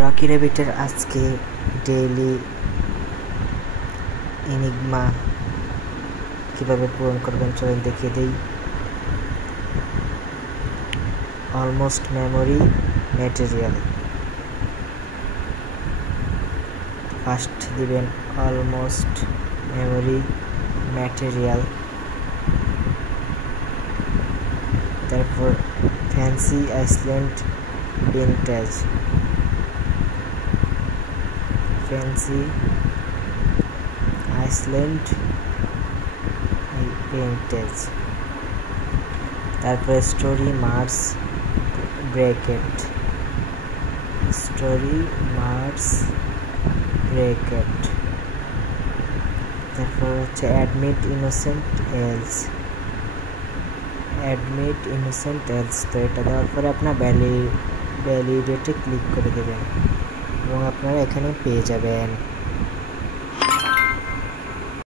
Rocky র্যাবিটের আজকে daily enigma কিভাবে পূরণ করবেন চলেন দেখিয়ে দেই। অলমোস্ট মেমোরি ম্যাটেরিয়াল, ফার্স্ট দিবেন অলমোস্ট মেমোরি ম্যাটেরিয়াল, তারপর fancy Iceland vintage, fancy Iceland vintage, তারপর story Mars bracket, story Mars bracket, তারপর হচ্ছে admit innocent else, admit innocent else. তো এটা দেওয়ার পরে আপনার ভ্যালিডেটে ক্লিক করে দেবেন এবং আপনারা এখানে পেয়ে যাবেন।